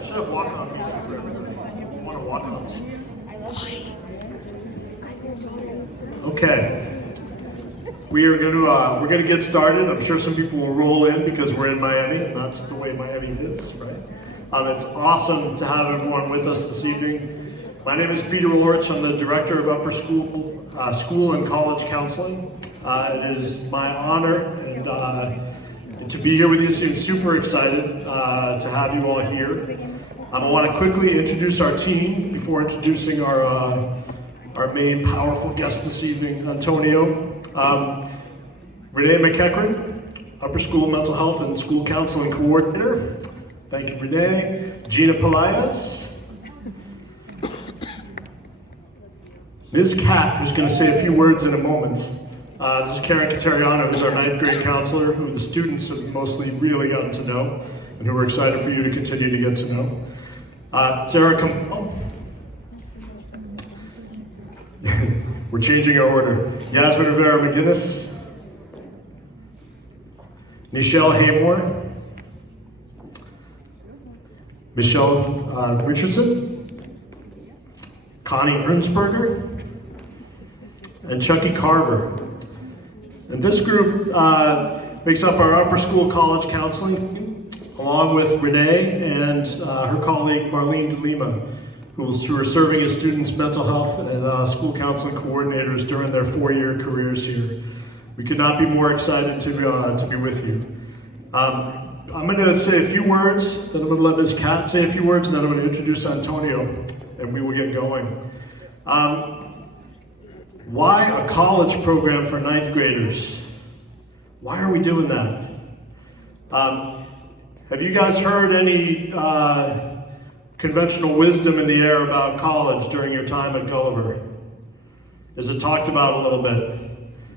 I should have walk-on music for everybody. Want to walk-ons? Okay. We're going to get started. I'm sure some people will roll in because we're in Miami, and that's the way Miami is, right? It's awesome to have everyone with us this evening. My name is Peter Lorch. I'm the Director of Upper School and College Counseling. It is my honor and to be here with you soon. Super excited to have you all here. I want to quickly introduce our team before introducing our main powerful guest this evening, Antonio. Renee McEachran, Upper School Mental Health and School Counseling Coordinator. Thank you, Renee. Gina Pelaez. Ms. Kat, who's going to say a few words in a moment. This is Karen Catariano, who's our 9th grade counselor, who the students have mostly really gotten to know, and who we're excited for you to continue to get to know. Sarah Campbell. We're changing our order. Yasmin Rivera McGinnis. Michelle Haymore. Michelle Richardson. Connie Ernsberger. And Chucky Carver. And this group makes up our upper school college counseling, along with Renee and her colleague Marlene DeLima, who are serving as students' mental health and school counseling coordinators during their 4-year careers here. We could not be more excited to be with you. I'm going to say a few words, then I'm going to let Ms. Kat say a few words, and then I'm going to introduce Antonio, and we will get going. Why a college program for 9th graders? Why are we doing that? Have you guys heard any conventional wisdom in the air about college during your time at Gulliver? Is it talked about a little bit?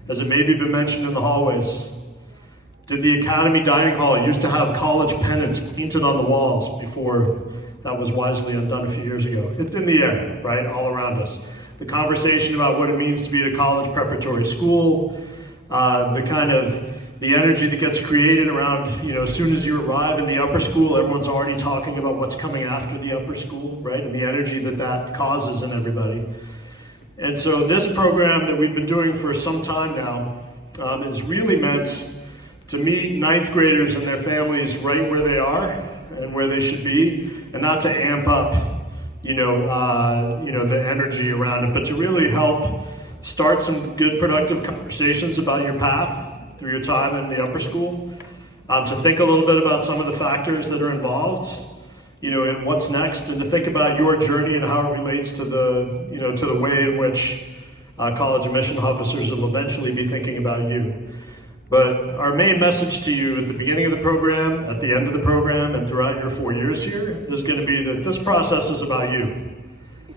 Has it maybe been mentioned in the hallways? Did the Academy Dining Hall used to have college pennants painted on the walls before that was wisely undone a few years ago? It's in the air, right, all around us. The conversation about what it means to be at a college preparatory school, the energy that gets created around, as soon as you arrive in the upper school, everyone's already talking about what's coming after the upper school, right? And the energy that causes in everybody. And so this program that we've been doing for some time now is really meant to meet 9th graders and their families right where they are and where they should be, and not to amp up the energy around it, but to really help start some good productive conversations about your path through your time in the upper school, to think a little bit about some of the factors that are involved, and what's next, and to think about your journey and how it relates to the way in which college admission officers will eventually be thinking about you. But our main message to you at the beginning of the program, at the end of the program, and throughout your 4 years here is going to be that this process is about you,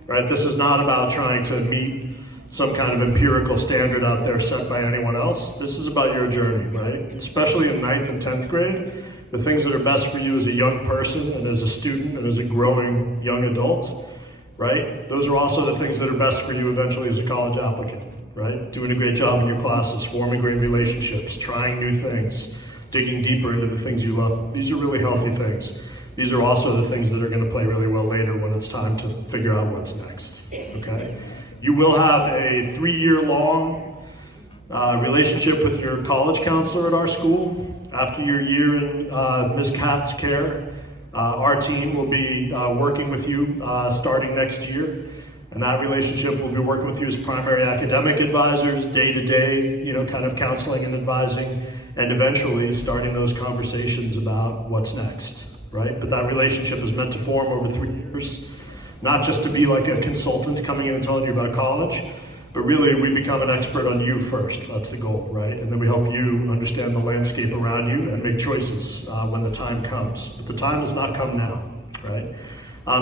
right? This is not about trying to meet some kind of empirical standard out there set by anyone else. This is about your journey, right? Especially in 9th and 10th grade, the things that are best for you as a young person and as a student and as a growing young adult, right? Those are also the things that are best for you eventually as a college applicant. Right? Doing a great job in your classes, forming great relationships, trying new things, digging deeper into the things you love. These are really healthy things. These are also the things that are going to play really well later when it's time to figure out what's next, okay? You will have a 3-year-long relationship with your college counselor at our school. After your year in Ms. Kat's care, our team will be working with you starting next year. And that relationship will be working with you as primary academic advisors, day-to-day, kind of counseling and advising, and eventually starting those conversations about what's next, right? But that relationship is meant to form over 3 years, not just to be like a consultant coming in and telling you about college, but really we become an expert on you first. That's the goal, right? And then we help you understand the landscape around you and make choices when the time comes. But the time has not come now, right?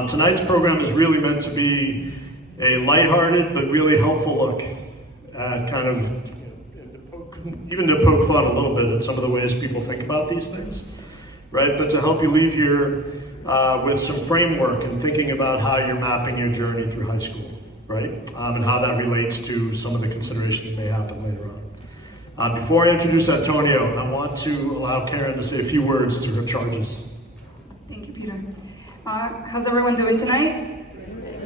Tonight's program is really meant to be a lighthearted but really helpful look at kind of, even to poke fun a little bit at some of the ways people think about these things, right? But to help you leave here with some framework and thinking about how you're mapping your journey through high school, right? And how that relates to some of the considerations that may happen later on. Before I introduce Antonio, I want to allow Karen to say a few words to her charges. Thank you, Peter. How's everyone doing tonight?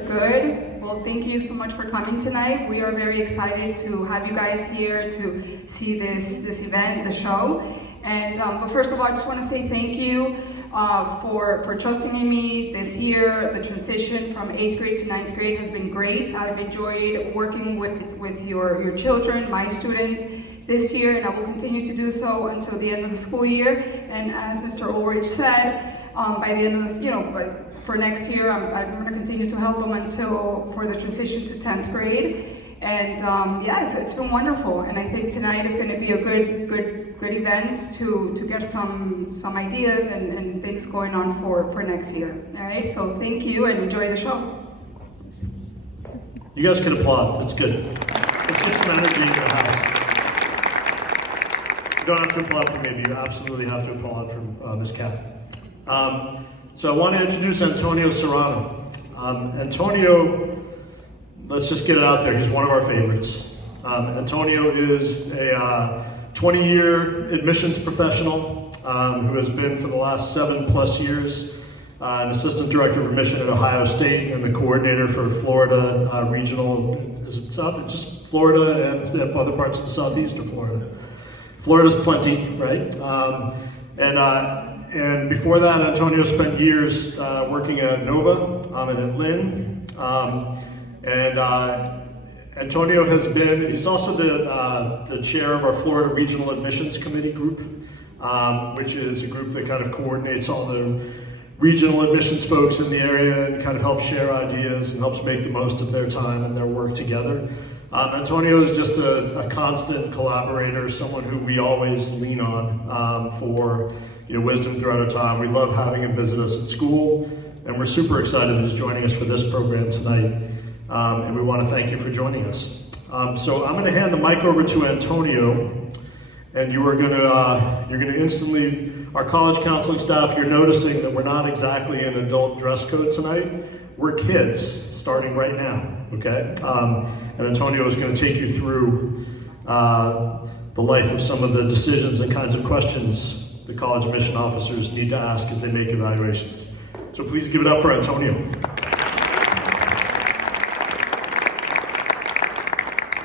Good. Well, thank you so much for coming tonight. We are very excited to have you guys here to see this event, the show. And but first of all, I just want to say thank you for trusting in me this year. The transition from 8th grade to 9th grade has been great. I've enjoyed working with your children, my students, this year, and I will continue to do so until the end of the school year. And as Mr. Ulrich said, by the end of this, for next year, I'm going to continue to help them for the transition to 10th grade. And yeah, it's been wonderful. And I think tonight is going to be a good event to get some ideas and things going on for next year. All right, so thank you and enjoy the show. You guys can applaud. It's good. Let's get some energy in the house. You don't have to applaud for me, but you absolutely have to applaud for Ms. Cat. So I want to introduce Antonio Serrano. Antonio, let's just get it out there, he's one of our favorites. Antonio is a 20-year admissions professional who has been for the last 7+ years an assistant director of admission at Ohio State and the coordinator for Florida regional, is it South? Just Florida and other parts of the southeast of Florida. Florida's plenty, right? And before that, Antonio spent years working at Nova and at Lynn. Antonio he's also the chair of our Florida Regional Admissions Committee group, which is a group that kind of coordinates all the regional admissions folks in the area and kind of helps share ideas and helps make the most of their time and their work together. Antonio is just a constant collaborator, someone who we always lean on for wisdom throughout our time. We love having him visit us at school, and we're super excited that he's joining us for this program tonight. And we want to thank you for joining us. So I'm going to hand the mic over to Antonio, and you're going to instantly, our college counseling staff, you're noticing that we're not exactly in adult dress code tonight. We're kids, starting right now, okay? And Antonio is going to take you through the life of some of the decisions and kinds of questions the college admission officers need to ask as they make evaluations. So please give it up for Antonio.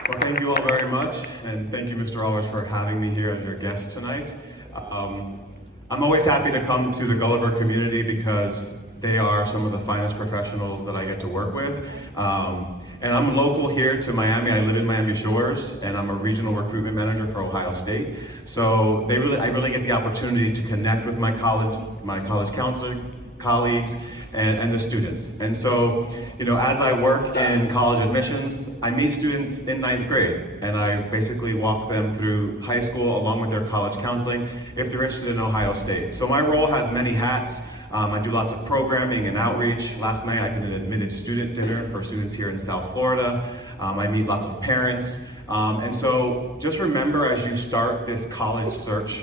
Well, thank you all very much, and thank you, Mr. Allers, for having me here as your guest tonight. I'm always happy to come to the Gulliver community because they are some of the finest professionals that I get to work with. And I'm local here to Miami. I live in Miami Shores, and I'm a regional recruitment manager for Ohio State. So I really get the opportunity to connect with my college counselor colleagues and the students. And so, as I work in college admissions, I meet students in 9th grade, and I basically walk them through high school along with their college counseling if they're interested in Ohio State. So my role has many hats. I do lots of programming and outreach. Last night I did an admitted student dinner for students here in South Florida. I meet lots of parents. And so just remember, as you start this college search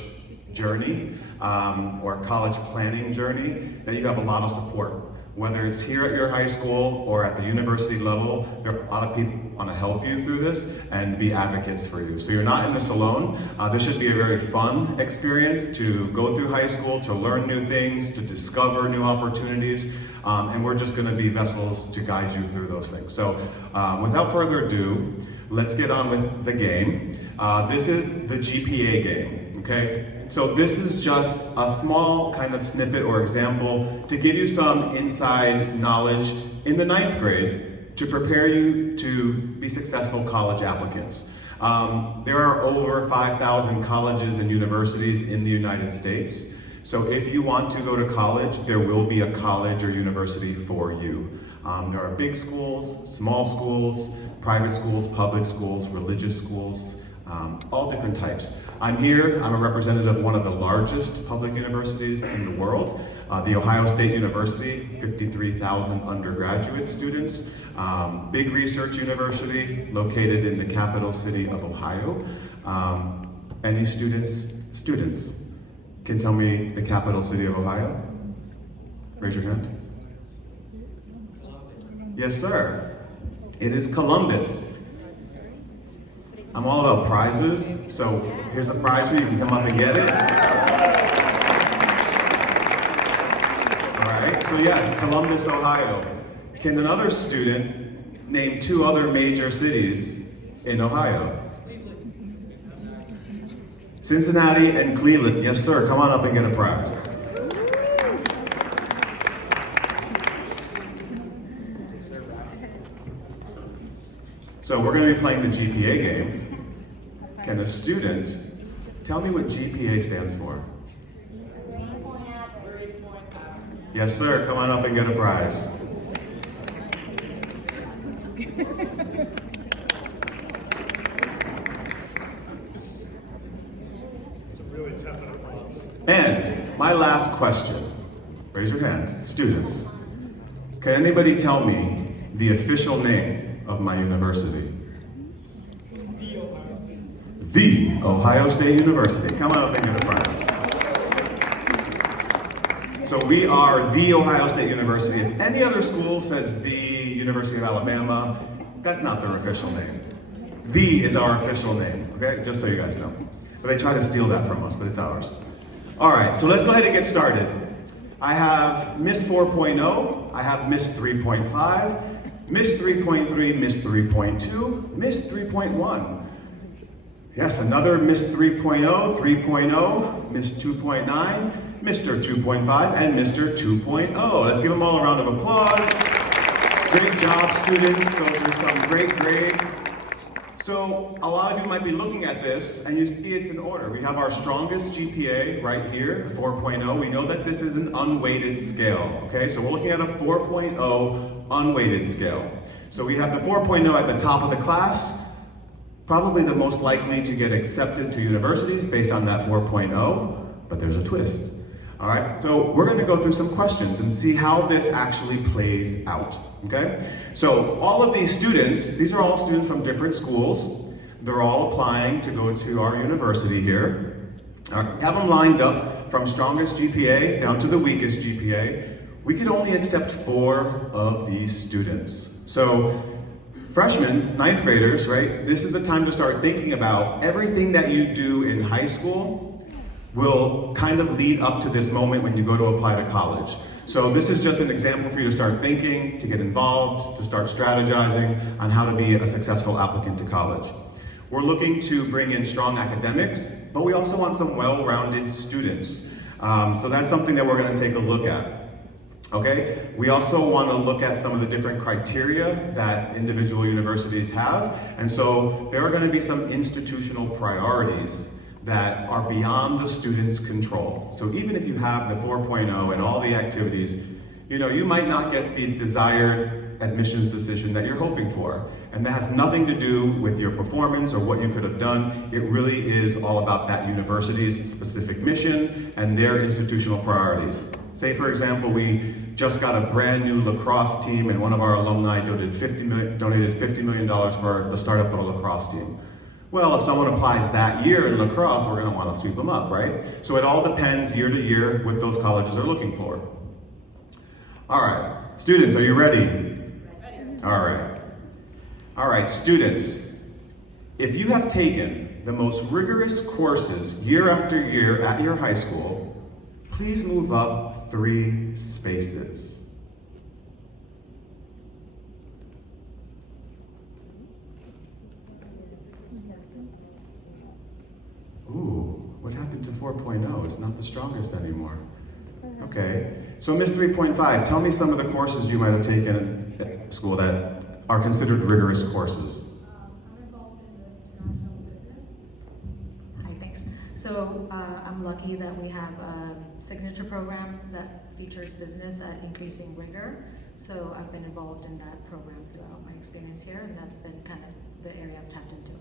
journey or college planning journey, that you have a lot of support. Whether it's here at your high school or at the university level, there are a lot of people who want to help you through this and be advocates for you. So you're not in this alone. This should be a very fun experience to go through high school, to learn new things, to discover new opportunities, and we're just going to be vessels to guide you through those things. So without further ado, let's get on with the game. This is the GPA game, okay? So this is just a small kind of snippet or example to give you some inside knowledge in the 9th grade to prepare you to be successful college applicants. There are over 5,000 colleges and universities in the United States. So if you want to go to college, there will be a college or university for you. There are big schools, small schools, private schools, public schools, religious schools, all different types. I'm a representative of one of the largest public universities in the world, the Ohio State University, 53,000 undergraduate students, big research university located in the capital city of Ohio. Any students can tell me the capital city of Ohio? Raise your hand. Yes, sir. It is Columbus. I'm all about prizes, so here's a prize for you. You can come up and get it. All right, So yes, Columbus, Ohio. Can another student name 2 other major cities in Ohio? Cincinnati and Cleveland. Yes, sir. Come on up and get a prize. So we're going to be playing the GPA game. Can a student tell me what GPA stands for? Yes, sir. Come on up and get a prize. And my last question. Raise your hand, students. Can anybody tell me the official name of my university? The Ohio State University. Come on up and get a prize. So we are the Ohio State University. If any other school says the University of Alabama, that's not their official name. The is our official name, okay? Just so you guys know. But they try to steal that from us, but it's ours. All right, so let's go ahead and get started. I have Miss 4.0, I have Miss 3.5, Miss 3.3, Miss 3.2, Miss 3.1. Yes, another Miss 3.0, 3.0, Miss 2.9, Mr. 2.5, and Mr. 2.0. Let's give them all a round of applause. Great job, students. Those are some great grades. So a lot of you might be looking at this and you see it's in order. We have our strongest GPA right here, 4.0. We know that this is an unweighted scale, okay? So we're looking at a 4.0 unweighted scale. So we have the 4.0 at the top of the class, probably the most likely to get accepted to universities based on that 4.0, but there's a twist. All right, so we're gonna go through some questions and see how this actually plays out, okay? So all of these students, these are all students from different schools. They're all applying to go to our university here. Have them lined up from strongest GPA down to the weakest GPA. We could only accept 4 of these students. So freshmen, 9th graders, right? This is the time to start thinking about everything that you do in high school will kind of lead up to this moment when you go to apply to college. So this is just an example for you to start thinking, to get involved, to start strategizing on how to be a successful applicant to college. We're looking to bring in strong academics, but we also want some well-rounded students. So that's something that we're gonna take a look at. Okay, we also want to look at some of the different criteria that individual universities have, and so there are going to be some institutional priorities that are beyond the student's control. So even if you have the 4.0 and all the activities, you might not get the desired admissions decision that you're hoping for. And that has nothing to do with your performance or what you could have done. It really is all about that university's specific mission and their institutional priorities. Say, for example, we just got a brand new lacrosse team and one of our alumni donated $50 million for the startup of a lacrosse team. Well, if someone applies that year in lacrosse, we're going to want to sweep them up, right? So it all depends year to year what those colleges are looking for. All right, students, are you ready? Ready. All right, students, if you have taken the most rigorous courses year after year at your high school, please move up 3 spaces. Ooh, what happened to 4.0? It's not the strongest anymore. Okay, so Miss 3.5, tell me some of the courses you might have taken at school that are considered rigorous courses. I'm involved in the international business. Hi, thanks. So I'm lucky that we have a signature program that features business at increasing rigor. So I've been involved in that program throughout my experience here, and that's been kind of the area I've tapped into.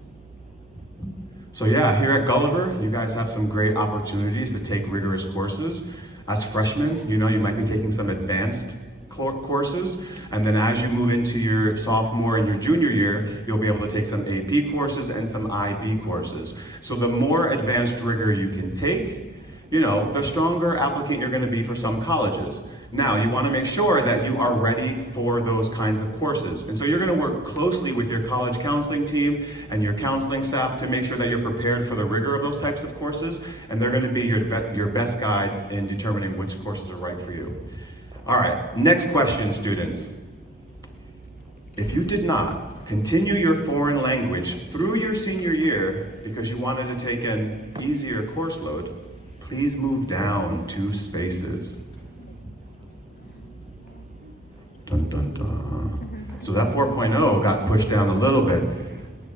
So yeah, here at Gulliver, you guys have some great opportunities to take rigorous courses. As freshmen, you might be taking some advanced courses, and then as you move into your sophomore and your junior year, you'll be able to take some AP courses and some IB courses. So the more advanced rigor you can take, the stronger applicant you're going to be for some colleges. Now, you want to make sure that you are ready for those kinds of courses. And so you're going to work closely with your college counseling team and your counseling staff to make sure that you're prepared for the rigor of those types of courses, and they're going to be your best guides in determining which courses are right for you. All right, next question, students. If you did not continue your foreign language through your senior year because you wanted to take an easier course load, please move down 2 spaces. Dun, dun, dun. So that 4.0 got pushed down a little bit.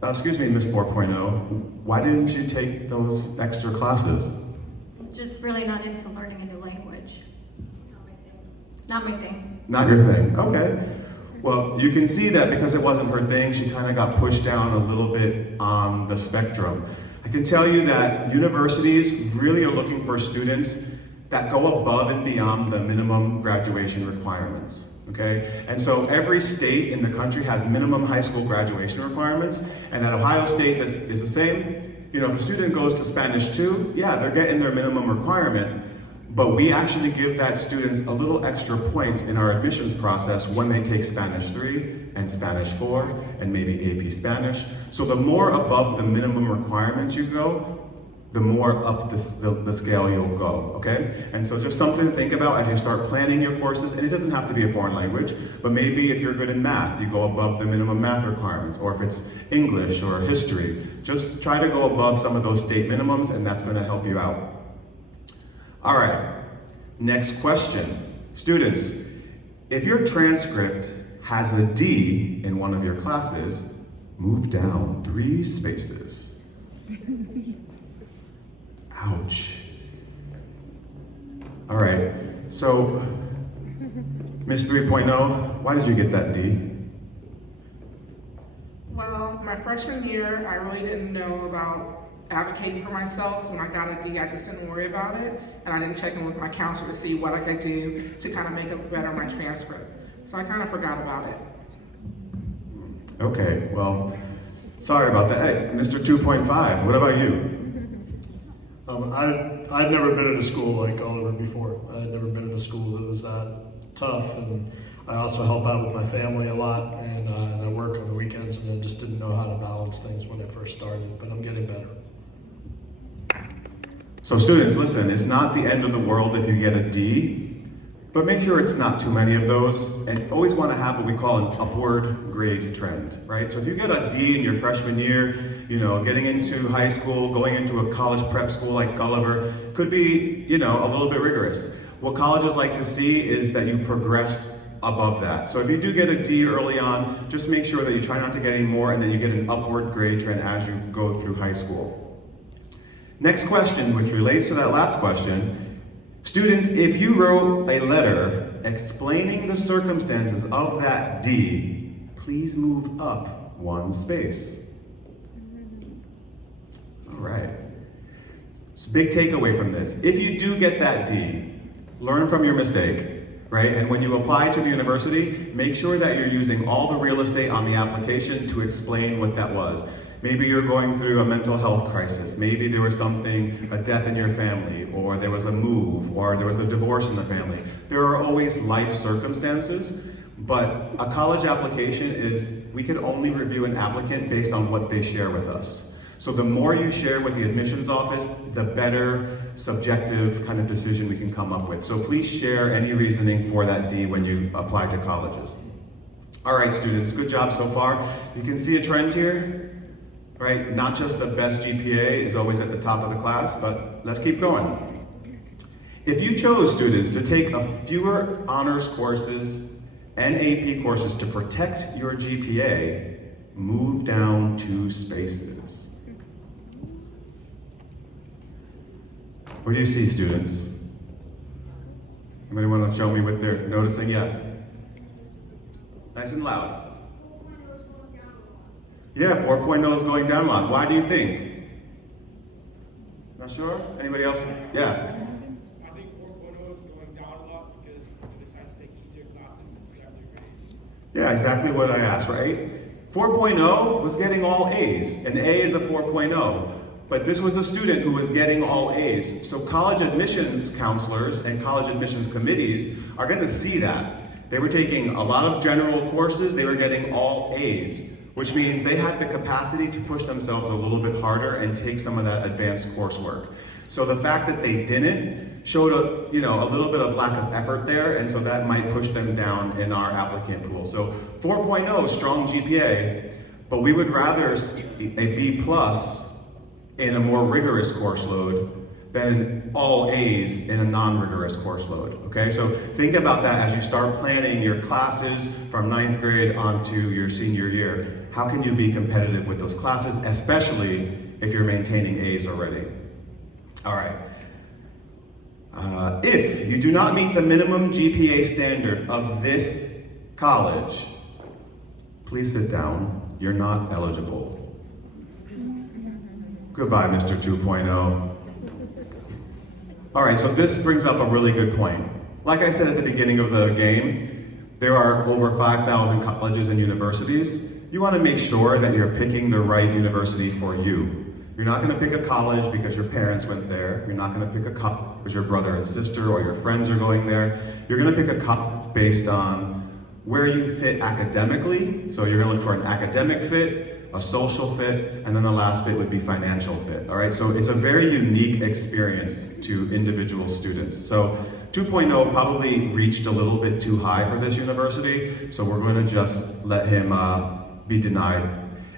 Excuse me, Miss 4.0, why didn't you take those extra classes? Just really not into learning a new language. Not my thing. Not your thing, okay. Well, you can see that because it wasn't her thing, she kind of got pushed down a little bit on the spectrum. I can tell you that universities really are looking for students that go above and beyond the minimum graduation requirements. Okay, and so every state in the country has minimum high school graduation requirements, and at Ohio State this is the same. You know, if a student goes to Spanish 2, yeah, they're getting their minimum requirement, but we actually give that students a little extra points in our admissions process when they take Spanish 3 and Spanish 4 and maybe AP Spanish. So the more above the minimum requirements you go, the more up the scale you'll go, okay? And so just something to think about as you start planning your courses, and it doesn't have to be a foreign language, but maybe if you're good in math, you go above the minimum math requirements, or if it's English or history, just try to go above some of those state minimums, and that's gonna help you out. All right, next question. Students, if your transcript has a D in one of your classes, move down 3 spaces. Ouch. All right, so Miss 3.0, why did you get that D? Well, my freshman year, I really didn't know about advocating for myself, so when I got a D, I just didn't worry about it, and I didn't check in with my counselor to see what I could do to kind of make it better on my transcript. So I kind of forgot about it. Okay, well, sorry about that. Hey, Mr. 2.5, what about you? I'd never been in a school like Oliver before. I had never been in a school that was that tough, and I also help out with my family a lot, and I work on the weekends, and I just didn't know how to balance things when I first started, but I'm getting better. So students, listen, it's not the end of the world if you get a D, but make sure it's not too many of those, and always want to have what we call an upward grade trend, right? So if you get a D in your freshman year, you know, getting into high school, going into a college prep school like Gulliver, could be, you know, a little bit rigorous. What colleges like to see is that you progress above that. So if you do get a D early on, just make sure that you try not to get any more and then you get an upward grade trend as you go through high school. Next question, which relates to that last question. Students, if you wrote a letter explaining the circumstances of that D, please move up 1 space. All right. So big takeaway from this. If you do get that D, learn from your mistake, right? And when you apply to the university, make sure that you're using all the real estate on the application to explain what that was. Maybe you're going through a mental health crisis. Maybe there was something, a death in your family, or there was a move, or there was a divorce in the family. There are always life circumstances, but a college application is, we can only review an applicant based on what they share with us. So the more you share with the admissions office, the better subjective kind of decision we can come up with. So please share any reasoning for that D when you apply to colleges. All right, students, good job so far. You can see a trend here. Right? Not just the best GPA is always at the top of the class, but let's keep going. If you chose, students, to take fewer honors courses and AP courses to protect your GPA, move down 2 spaces. What do you see, students? Anybody want to show me what they're noticing yet? Nice and loud. Yeah, 4.0 is going down a lot. Why do you think? Not sure? Anybody else? Yeah. I think 4.0 is going down a lot because we decided to take easier classes and we have their grades. Yeah, exactly what I asked, right? 4.0 was getting all A's, and A is a 4.0. But this was a student who was getting all A's. So college admissions counselors and college admissions committees are going to see that. They were taking a lot of general courses, they were getting all A's, which means they had the capacity to push themselves a little bit harder and take some of that advanced coursework. So the fact that they didn't showed a little bit of lack of effort there, and so that might push them down in our applicant pool. So 4.0, strong GPA, but we would rather see a B plus in a more rigorous course load than all A's in a non-rigorous course load, okay? So think about that as you start planning your classes from 9th grade onto your senior year. How can you be competitive with those classes, especially if you're maintaining A's already? All right. If you do not meet the minimum GPA standard of this college, please sit down. You're not eligible. Goodbye, Mr. 2.0. All right, so this brings up a really good point. Like I said at the beginning of the game, there are over 5,000 colleges and universities. You want to make sure that you're picking the right university for you. You're not going to pick a college because your parents went there. You're not going to pick a college because your brother and sister or your friends are going there. You're going to pick a college based on where you fit academically. So you're going to look for an academic fit, a social fit, and then the last fit would be financial fit, all right? So it's a very unique experience to individual students. So 2.0 probably reached a little bit too high for this university, so we're going to just let him be denied.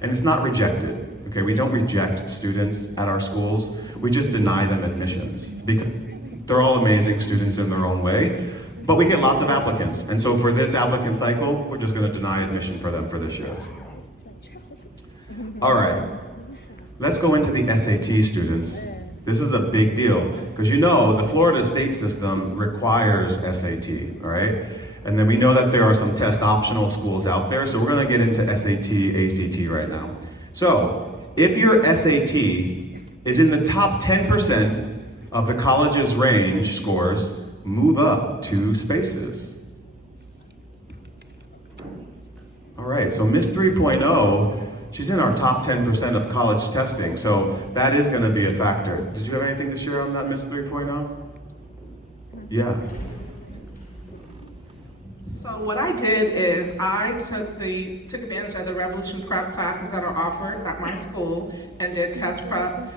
And it's not rejected, okay? We don't reject students at our schools, we just deny them admissions, because they're all amazing students in their own way, but we get lots of applicants. And so for this applicant cycle, we're just going to deny admission for them for this year. All right, let's go into the SAT students. This is a big deal, because the Florida state system requires SAT, all right? And then we know that there are some test optional schools out there, so we're gonna get into SAT, ACT right now. So, if your SAT is in the top 10% of the college's range scores, move up 2 spaces. All right, so Miss 3.0, she's in our top 10% of college testing, so that is going to be a factor. Did you have anything to share on that, Miss 3.0? Yeah. So what I did is I took advantage of the Revolution Prep classes that are offered at my school and did test prep.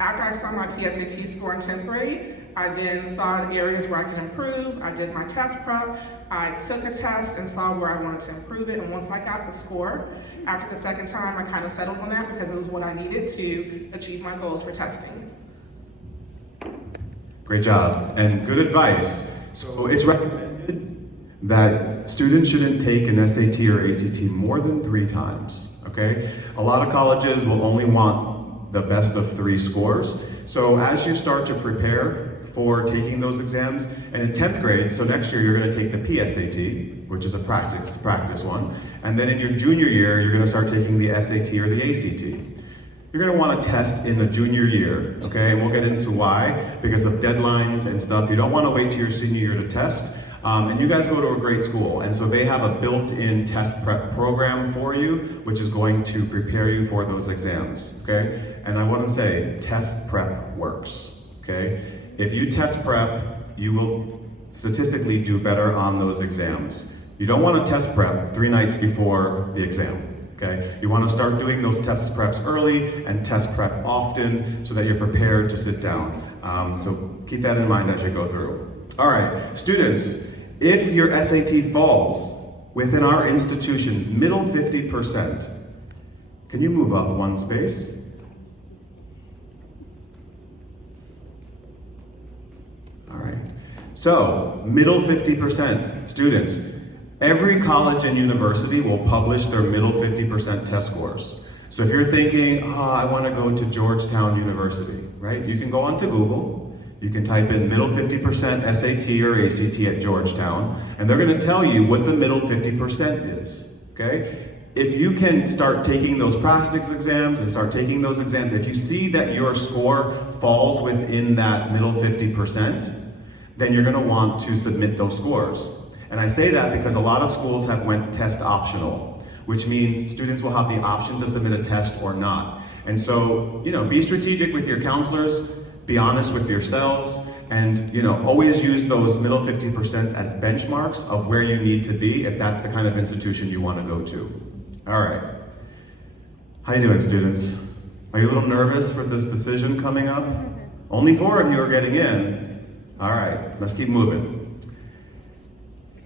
After I saw my PSAT score in 10th grade, I then saw areas where I can improve. I did my test prep. I took a test and saw where I wanted to improve it. And once I got the score, after the second time, I kind of settled on that because it was what I needed to achieve my goals for testing. Great job, and good advice. So it's recommended that students shouldn't take an SAT or ACT more than 3 times, okay? A lot of colleges will only want the best of 3 scores. So as you start to prepare for taking those exams, and in 10th grade, so next year you're gonna take the PSAT, which is a practice one, and then in your junior year, you're gonna start taking the SAT or the ACT. You're gonna wanna test in the junior year, okay? And we'll get into why, because of deadlines and stuff. You don't wanna wait till your senior year to test. And you guys go to a great school, and so they have a built-in test prep program for you, which is going to prepare you for those exams, okay? And I wanna say, test prep works, okay? If you test prep, you will statistically do better on those exams. You don't want to test prep 3 nights before the exam, okay? You want to start doing those test preps early and test prep often so that you're prepared to sit down. So keep that in mind as you go through. All right, students, if your SAT falls within our institution's middle 50%, can you move up 1 space? All right, so middle 50% students. Every college and university will publish their middle 50% test scores. So if you're thinking, I want to go to Georgetown University, right? You can go onto Google, you can type in middle 50% SAT or ACT at Georgetown, and they're going to tell you what the middle 50% is, okay? If you can start taking those practice exams and start taking those exams, if you see that your score falls within that middle 50%, then you're going to want to submit those scores. And I say that because a lot of schools have went test optional, which means students will have the option to submit a test or not. And so, be strategic with your counselors, be honest with yourselves, and always use those middle 50% as benchmarks of where you need to be if that's the kind of institution you want to go to. All right. How you doing, students? Are you a little nervous for this decision coming up? Only 4 of you are getting in. All right, let's keep moving.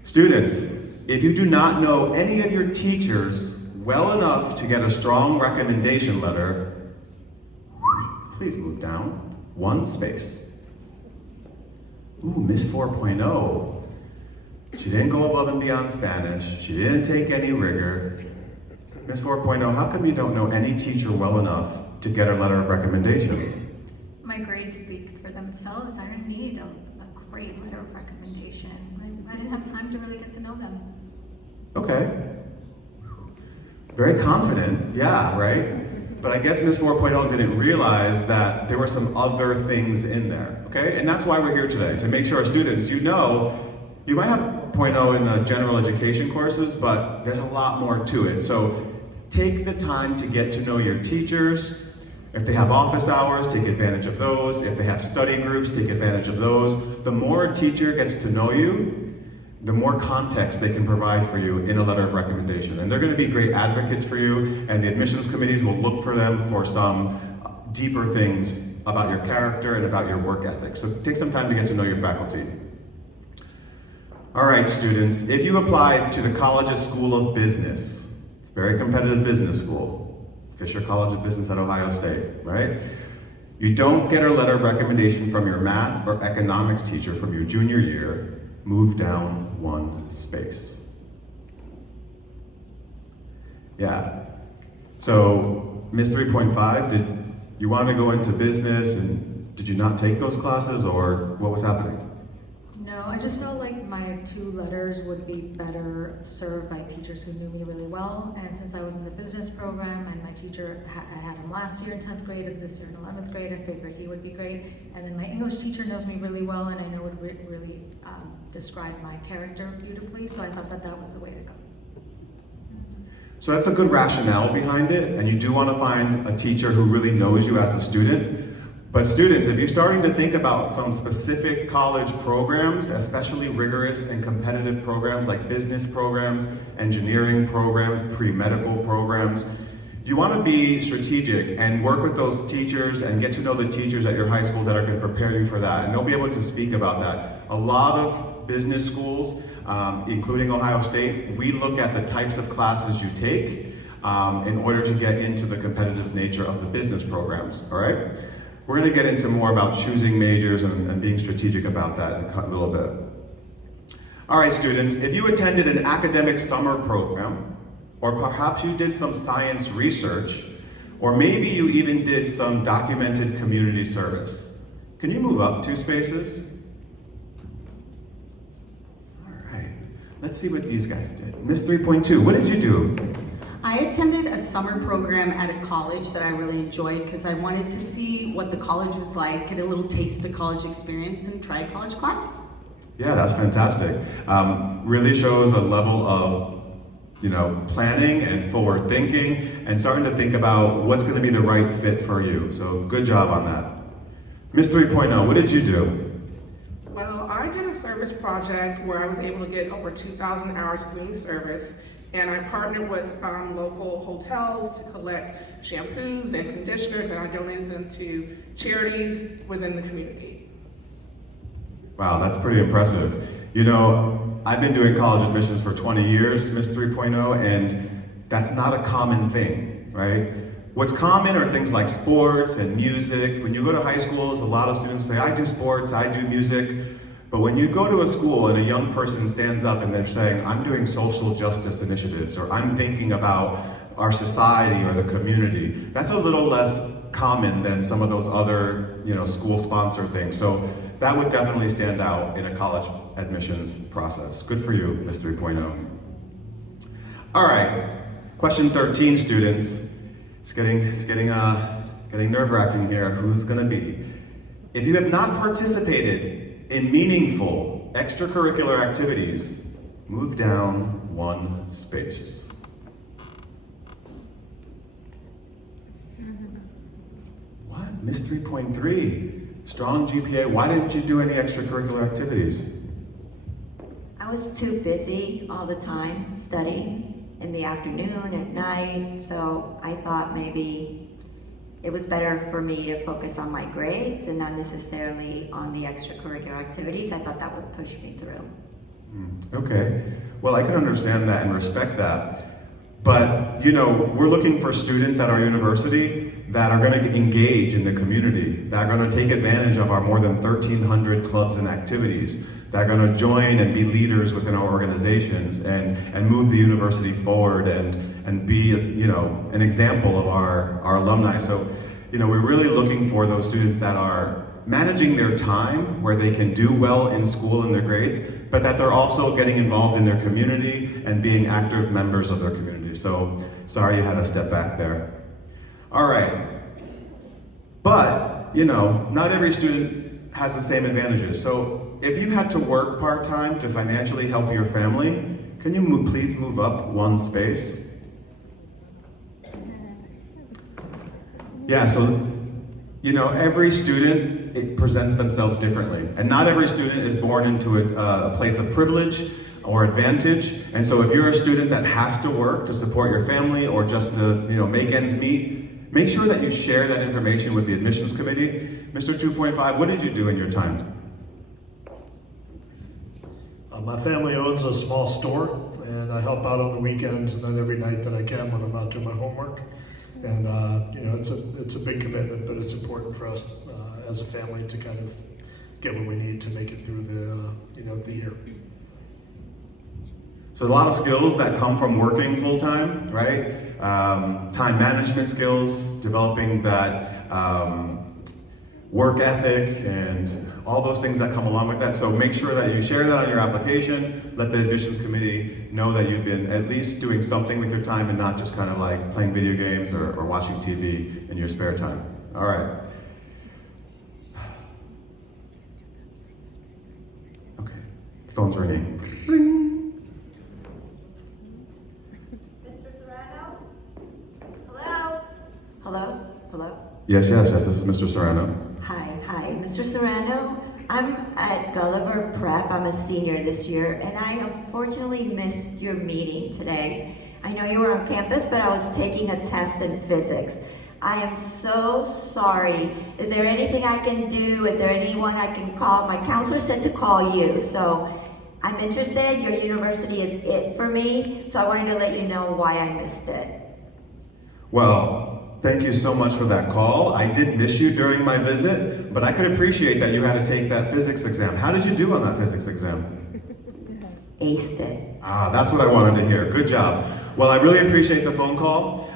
Students, if you do not know any of your teachers well enough to get a strong recommendation letter, please move down 1 space. Ooh, Miss 4.0. She didn't go above and beyond Spanish. She didn't take any rigor. Miss 4.0, how come you don't know any teacher well enough to get a letter of recommendation? My grades speak for themselves. I don't need a great letter of recommendation. I didn't have time to really get to know them. Okay. Very confident, yeah, right? But I guess Miss 4.0 didn't realize that there were some other things in there, okay? And that's why we're here today, to make sure our students, you know, you might have 4.0 in general education courses, but there's a lot more to it. So take the time to get to know your teachers. If they have office hours, take advantage of those. If they have study groups, take advantage of those. The more a teacher gets to know you, the more context they can provide for you in a letter of recommendation. And they're going to be great advocates for you, and the admissions committees will look for them for some deeper things about your character and about your work ethic. So take some time to get to know your faculty. All right, students, if you apply to the college's School of Business, it's a very competitive business school, Fisher College of Business at Ohio State, right? You don't get a letter of recommendation from your math or economics teacher from your junior year. Move down 1 space. Yeah. So, Ms. 3.5, did you want to go into business and did you not take those classes or what was happening? No, I just felt like my 2 letters would be better served by teachers who knew me really well. And since I was in the business program and my teacher, I had him last year in 10th grade and this year in 11th grade, I figured he would be great. And then my English teacher knows me really well and I know would really describe my character beautifully. So I thought that that was the way to go. So that's a good rationale behind it, and you do want to find a teacher who really knows you as a student. But students, if you're starting to think about some specific college programs, especially rigorous and competitive programs like business programs, engineering programs, pre-medical programs, you want to be strategic and work with those teachers and get to know the teachers at your high schools that are going to prepare you for that, and they'll be able to speak about that. A lot of business schools, including Ohio State, we look at the types of classes you take in order to get into the competitive nature of the business programs, all right? We're going to get into more about choosing majors and being strategic about that in a little bit. All right, students, if you attended an academic summer program, or perhaps you did some science research, or maybe you even did some documented community service, can you move up 2 spaces? All right, let's see what these guys did. Miss 3.2, what did you do? I attended a summer program at a college that I really enjoyed because I wanted to see what the college was like, get a little taste of college experience, and try a college class. Yeah, that's fantastic. Really shows a level of, planning and forward thinking and starting to think about what's going to be the right fit for you. So good job on that. Miss 3.0, what did you do? Well, I did a service project where I was able to get over 2,000 hours of community service, and I partnered with local hotels to collect shampoos and conditioners, and I donated them to charities within the community. Wow, that's pretty impressive. I've been doing college admissions for 20 years, Miss 3.0, and that's not a common thing, right? What's common are things like sports and music. When you go to high schools, a lot of students say, I do sports, I do music. But when you go to a school and a young person stands up and they're saying, I'm doing social justice initiatives, or I'm thinking about our society or the community, that's a little less common than some of those other, school-sponsored things. So that would definitely stand out in a college admissions process. Good for you, Ms. 3.0. All right, question 13, students. It's getting nerve-wracking here. Who's gonna be? If you have not participated in meaningful extracurricular activities, move down 1 space. What? Miss 3.3. Strong GPA. Why didn't you do any extracurricular activities? I was too busy all the time studying in the afternoon, at night, so I thought maybe it was better for me to focus on my grades and not necessarily on the extracurricular activities. I thought that would push me through. Okay, well, I can understand that and respect that. But, you know, we're looking for students at our university that are going to engage in the community, that are going to take advantage of our more than 1,300 clubs and activities, that are going to join and be leaders within our organizations and move the university forward and be, you know, an example of our alumni. So, you know, we're really looking for those students that are managing their time where they can do well in school and their grades, but that they're also getting involved in their community and being active members of their community. So, sorry you had to step back there. All right. But, you know, not every student has the same advantages. So, if you had to work part-time to financially help your family, can you please move up one space? Yeah, so, you know, every student, it presents themselves differently. And not every student is born into a place of privilege or advantage. And so if you're a student that has to work to support your family or just to, you know, make ends meet, make sure that you share that information with the admissions committee. Mr. 2.5, what did you do in your time? My family owns a small store, and I help out on the weekends and then every night that I can when I'm not doing my homework. And you know, it's a big commitment, but it's important for us as a family to kind of get what we need to make it through the you know, the year. So a lot of skills that come from working full-time, right? Time management skills, developing that work ethic, and all those things that come along with that. So make sure that you share that on your application. Let the admissions committee know that you've been at least doing something with your time and not just kind of like playing video games or watching TV in your spare time. All right. Okay, phone's ringing. Mr. Serrano? Hello? Hello? Hello? Yes, this is Mr. Serrano. Hi, Mr. Serrano. I'm at Gulliver Prep. I'm a senior this year, and I unfortunately missed your meeting today. I know you were on campus, but I was taking a test in physics. I am so sorry. Is there anything I can do? Is there anyone I can call? My counselor said to call you, so I'm interested. Your university is it for me, so I wanted to let you know why I missed it. Well, thank you so much for that call. I did miss you during my visit, but I could appreciate that you had to take that physics exam. How did you do on that physics exam? Aced it. Ah, that's what I wanted to hear. Good job. Well, I really appreciate the phone call.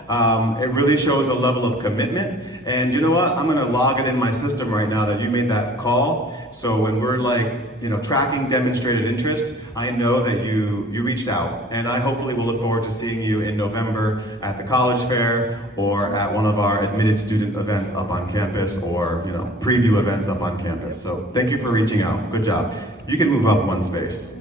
It really shows a level of commitment. And you know what? I'm going to log it in my system right now that you made that call. So when we're like, you know, tracking demonstrated interest, I know that you reached out. And I hopefully will look forward to seeing you in November at the college fair or at one of our admitted student events up on campus, or, you know, preview events up on campus. So thank you for reaching out. Good job. You can move up one space.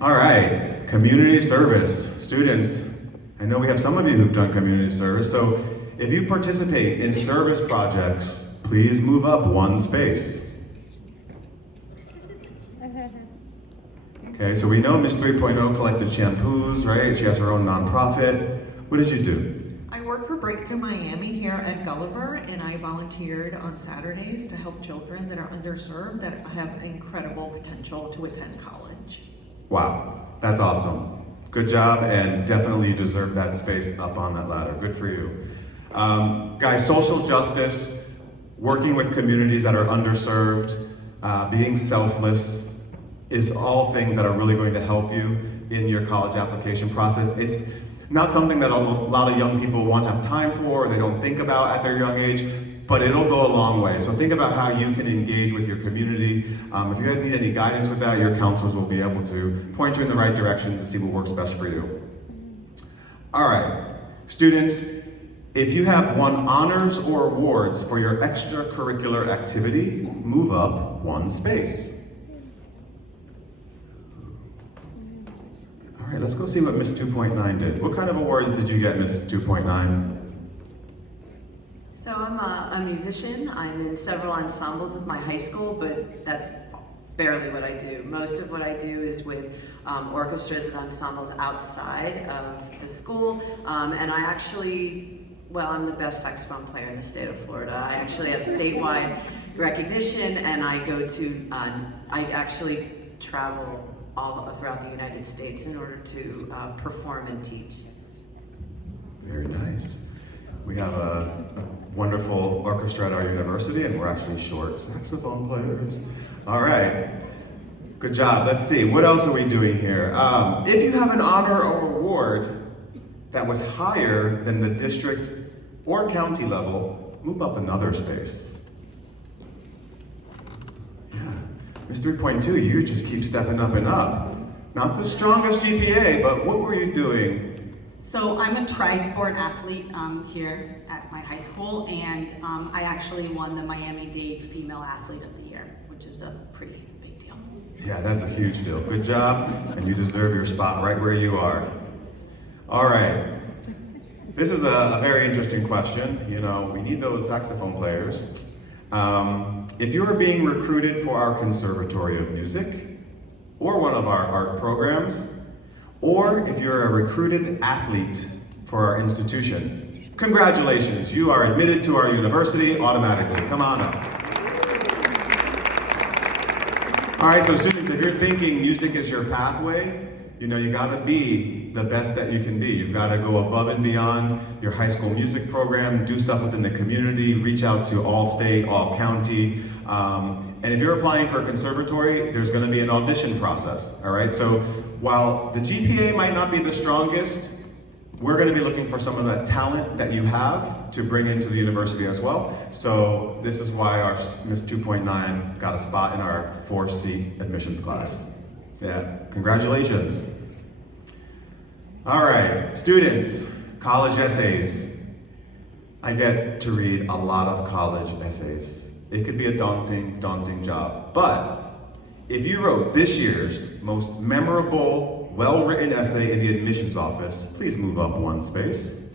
All right, community service. Students, I know we have some of you who've done community service, so if you participate in service projects, please move up one space. Okay, so we know Miss 3.0 collected shampoos, right? She has her own nonprofit. What did you do? I work for Breakthrough Miami here at Gulliver, and I volunteered on Saturdays to help children that are underserved that have incredible potential to attend college. Wow, that's awesome. Good job, and definitely you deserve that space up on that ladder. Good for you. Guys, social justice, working with communities that are underserved, being selfless, is all things that are really going to help you in your college application process. It's not something that a lot of young people have time for, or they don't think about at their young age, but it'll go a long way. So think about how you can engage with your community. If you need any guidance with that, your counselors will be able to point you in the right direction to see what works best for you. All right, students, if you have won honors or awards for your extracurricular activity, move up one space. All right, let's go see what Miss 2.9 did. What kind of awards did you get, Miss 2.9? So I'm a musician. I'm in several ensembles with my high school, but that's barely what I do. Most of what I do is with orchestras and ensembles outside of the school, and I actually, well, I'm the best saxophone player in the state of Florida. I actually have statewide recognition, and I go to, I actually travel all throughout the United States in order to perform and teach. Very nice. We have a wonderful orchestra at our university, and we're actually short saxophone players. All right, good job. Let's see, what else are we doing here? If you have an honor or award that was higher than the district or county level, move up another space. Yeah, Ms. 3.2, you just keep stepping up and up. Not the strongest GPA, but what were you doing? So I'm a tri-sport athlete here at my high school, and I actually won the Miami-Dade Female Athlete of the Year, which is a pretty big deal. Yeah, that's a huge deal. Good job, and you deserve your spot right where you are. All right. This is a very interesting question. You know, we need those saxophone players. If you are being recruited for our Conservatory of Music, or one of our art programs, or if you're a recruited athlete for our institution, congratulations, you are admitted to our university automatically. Come on up. All right, so students, if you're thinking music is your pathway, you know, you gotta be the best that you can be. You've gotta go above and beyond your high school music program, do stuff within the community, reach out to all state, all county. And if you're applying for a conservatory, there's gonna be an audition process, all right? So while the GPA might not be the strongest, we're gonna be looking for some of that talent that you have to bring into the university as well. So this is why our Miss 2.9 got a spot in our 4C admissions class. Yeah, congratulations. All right, students, college essays. I get to read a lot of college essays. It could be a daunting job, but if you wrote this year's most memorable, well-written essay in the admissions office, please move up one space.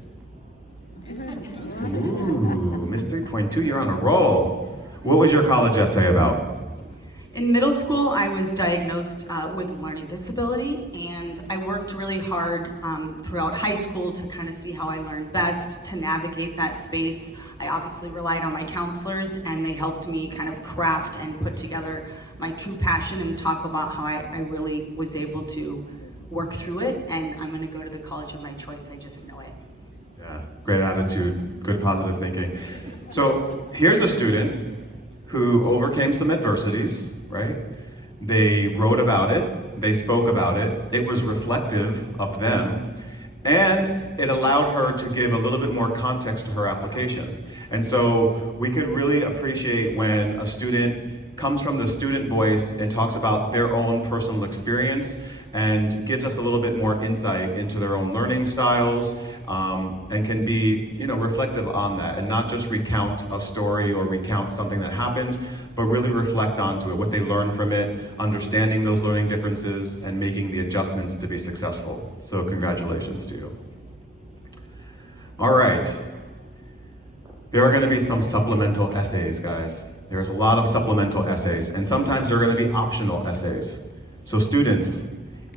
Ooh, Miss 3.2, you're on a roll. What was your college essay about? In middle school, I was diagnosed with a learning disability, and I worked really hard throughout high school to kind of see how I learned best, to navigate that space. I obviously relied on my counselors, and they helped me kind of craft and put together my true passion and talk about how I really was able to work through it, and I'm gonna go to the college of my choice, I just know it. Yeah, great attitude, good positive thinking. So here's a student who overcame some adversities, right? They wrote about it, they spoke about it, it was reflective of them, and it allowed her to give a little bit more context to her application. And so we could really appreciate when a student comes from the student voice and talks about their own personal experience and gives us a little bit more insight into their own learning styles, and can be, you know, reflective on that and not just recount a story or recount something that happened, but really reflect onto it, what they learned from it, understanding those learning differences and making the adjustments to be successful. So congratulations to you. All right. There are gonna be some supplemental essays, guys. There's a lot of supplemental essays, and sometimes there are gonna be optional essays. So students,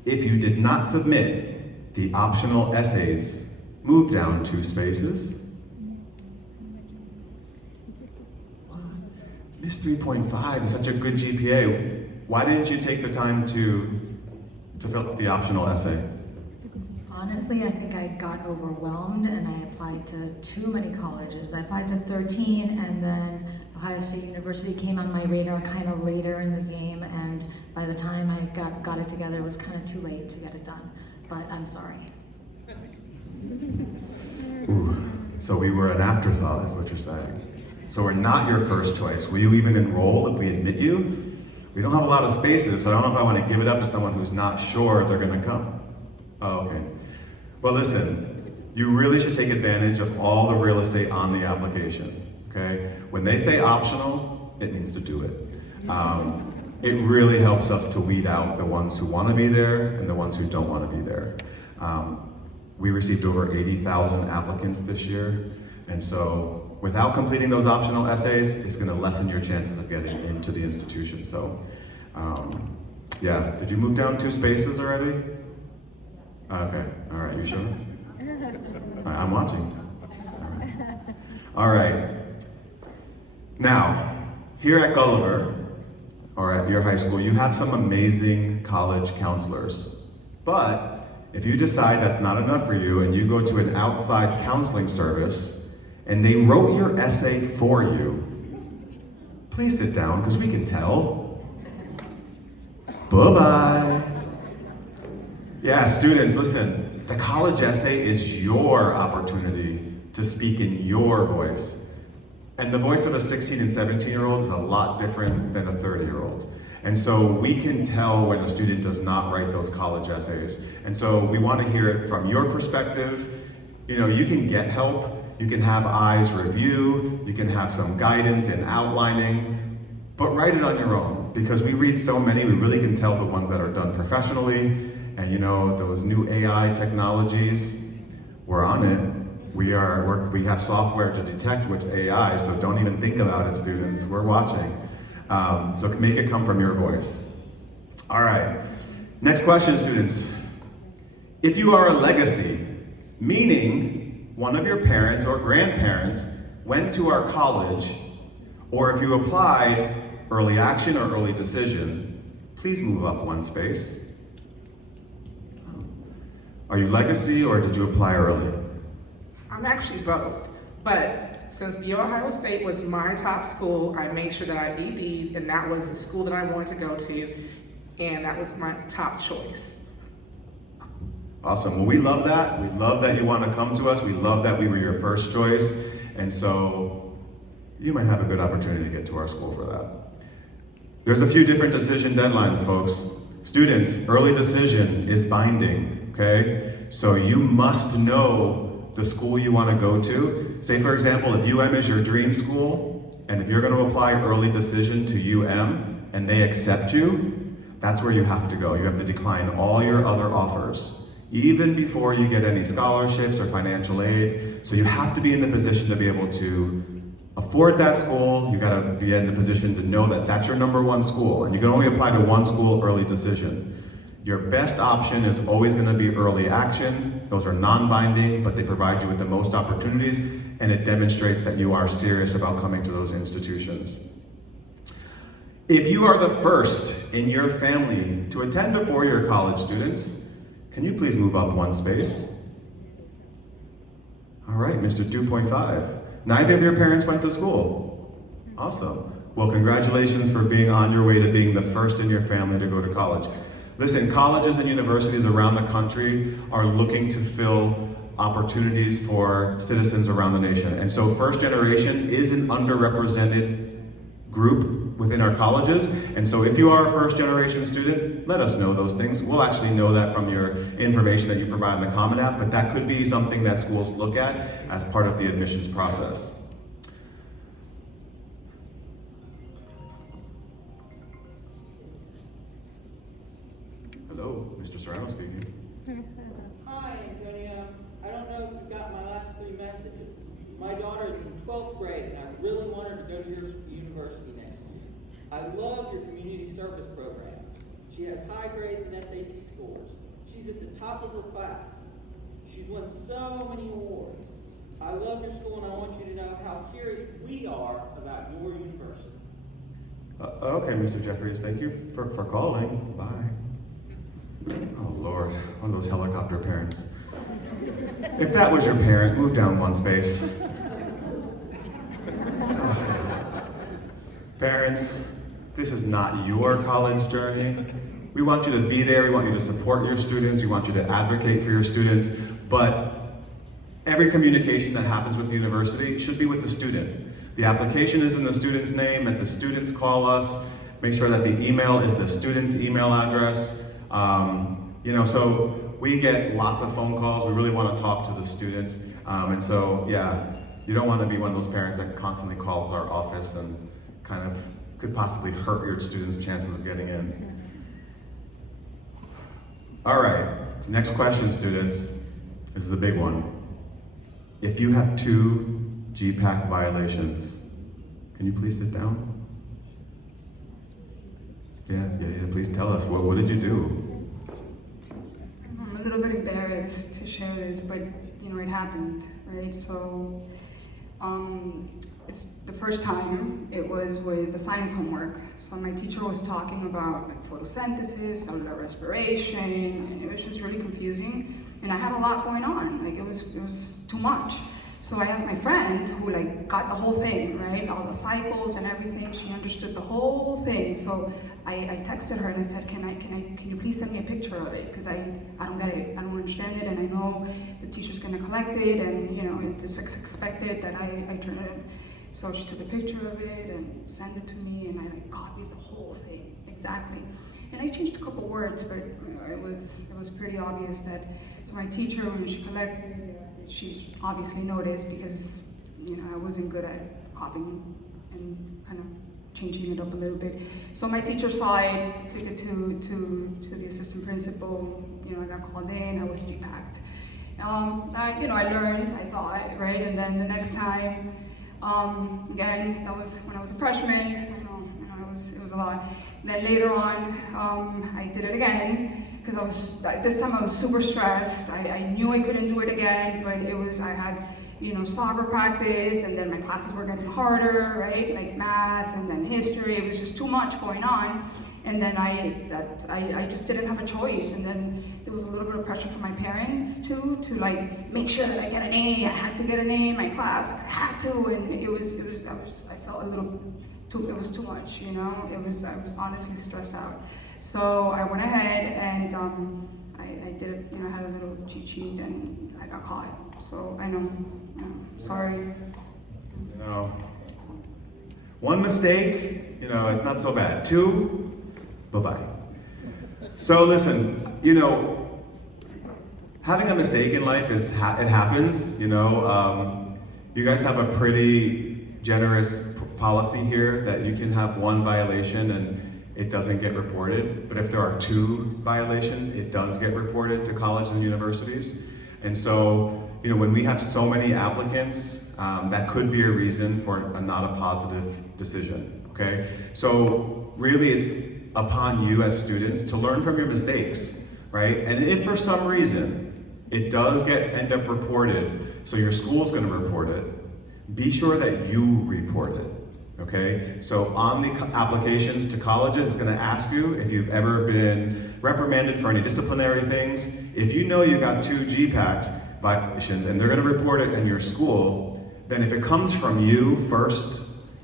if you did not submit the optional essays, move down 2 spaces. Miss 3.5 is such a good GPA. Why didn't you take the time to fill out the optional essay? Honestly, I think I got overwhelmed and I applied to too many colleges. I applied to 13, and then Ohio State University came on my radar kind of later in the game, and by the time I got it together, it was kind of too late to get it done. But I'm sorry. Ooh, so we were an afterthought, is what you're saying. So we're not your first choice. Will you even enroll if we admit you? We don't have a lot of spaces, so I don't know if I want to give it up to someone who's not sure they're going to come. Oh, okay. Well, listen, you really should take advantage of all the real estate on the application, okay? When they say optional, it means to do it. It really helps us to weed out the ones who want to be there and the ones who don't want to be there. We received over 80,000 applicants this year, and so without completing those optional essays, it's going to lessen your chances of getting into the institution. So Yeah, did you move down 2 spaces already? Okay, all right, you sure? I'm watching. All right. Now, here at Gulliver, or at your high school, you have some amazing college counselors. But if you decide that's not enough for you and you go to an outside counseling service and they wrote your essay for you, please sit down because we can tell. Bye-bye. Yeah, students, listen, the college essay is your opportunity to speak in your voice. And the voice of a 16 and 17-year-old is a lot different than a 30-year-old. And so we can tell when a student does not write those college essays. And so we want to hear it from your perspective. You know, you can get help, you can have eyes review, you can have some guidance in outlining, but write it on your own, because we read so many, we really can tell the ones that are done professionally. And you know, those new AI technologies, we're on it. We have software to detect what's AI, so don't even think about it, students. We're watching. So make it come from your voice. All right, next question, students. If you are a legacy, meaning one of your parents or grandparents went to our college, or if you applied early action or early decision, please move up 1 space. Are you legacy or did you apply early? I'm actually both, but since The Ohio State was my top school, I made sure that I ED'd, and that was the school that I wanted to go to, and that was my top choice. Awesome, well we love that. We love that you want to come to us. We love that we were your first choice, and so you might have a good opportunity to get to our school for that. There's a few different decision deadlines, folks. Students, early decision is binding, okay? So you must know the school you want to go to. Say for example, if UM is your dream school, and if you're going to apply early decision to UM, and they accept you, that's where you have to go. You have to decline all your other offers, even before you get any scholarships or financial aid. So you have to be in the position to be able to afford that school. You gotta be in the position to know that that's your #1 school, and you can only apply to 1 school early decision. Your best option is always gonna be early action. Those are non-binding, but they provide you with the most opportunities, and it demonstrates that you are serious about coming to those institutions. If you are the first in your family to attend a 4-year college, students, can you please move up 1 space? All right, Mr. 2.5. Neither of your parents went to school. Awesome. Well, congratulations for being on your way to being the first in your family to go to college. Listen, colleges and universities around the country are looking to fill opportunities for citizens around the nation. And so first generation is an underrepresented group within our colleges. And so if you are a first generation student, let us know those things. We'll actually know that from your information that you provide in the Common App, but that could be something that schools look at as part of the admissions process. Hello, Mr. Serrano speaking. Hi, Antonio. I don't know if you got my last 3 messages. My daughter is in 12th grade, and I really want her to go to your university next year. I love your community service programs. She has high grades and SAT scores. She's at the top of her class. She's won so many awards. I love your school, and I want you to know how serious we are about your university. Okay, Mr. Jeffries, thank you for calling. Bye. Oh Lord, one of those helicopter parents. If that was your parent, move down 1 space. Oh. Parents, this is not your college journey. We want you to be there, we want you to support your students, we want you to advocate for your students, but every communication that happens with the university should be with the student. The application is in the student's name, and the students call us. Make sure that the email is the student's email address. So we get lots of phone calls. We really want to talk to the students. And so, yeah, you don't want to be one of those parents that constantly calls our office and kind of could possibly hurt your students' chances of getting in. All right, next question, students. This is a big one. If you have 2 GPAC violations, can you please sit down? Yeah. please tell us, what did you do? I'm a little bit embarrassed to share this, but it happened, right? So, it's the first time it was with the science homework. So my teacher was talking about like photosynthesis, cellular respiration, and it was just really confusing. And I had a lot going on, like it was too much. So I asked my friend who like got the whole thing, right? All the cycles and everything, she understood the whole thing. So I texted her and I said, can you please send me a picture of it? Because I don't get it, I don't understand it, and I know the teacher's gonna collect it, and it's expected that I turn it in. So she took a picture of it and sent it to me, and I like copied the whole thing, exactly. And I changed a couple words, but it was pretty obvious that, so my teacher, when she collected it, she obviously noticed because, I wasn't good at copying and kind of changing it up a little bit. So my teacher saw it, took it to the assistant principal, I got called in, I was G-packed. I learned, I thought, right? And then the next time, again, that was when I was a freshman, it was a lot. Then later on, I did it again, because this time I was super stressed. I knew I couldn't do it again, but I had, soccer practice, and then my classes were getting harder, right? Like math, and then history, it was just too much going on. And then I just didn't have a choice. And then there was a little bit of pressure from my parents too, to like make sure that I get an A. I had to get an A in my class, I had to, and I felt a little too, it was too much, I was honestly stressed out. So I went ahead and I did it, I had a little cheat sheet and I got caught. So I know, sorry. One mistake, it's not so bad. Two, bye-bye. So listen, having a mistake in life it happens, you guys have a pretty generous policy here that you can have one violation and it doesn't get reported, but if there are 2 violations, it does get reported to colleges and universities. And so, when we have so many applicants, that could be a reason for not a positive decision, okay? So really it's upon you as students to learn from your mistakes, right? And if for some reason it does end up reported, so your school's gonna report it, be sure that you report it. Okay, so on the applications to colleges, it's going to ask you if you've ever been reprimanded for any disciplinary things. If you know you got 2 GPACs violations and they're going to report it in your school, then if it comes from you first,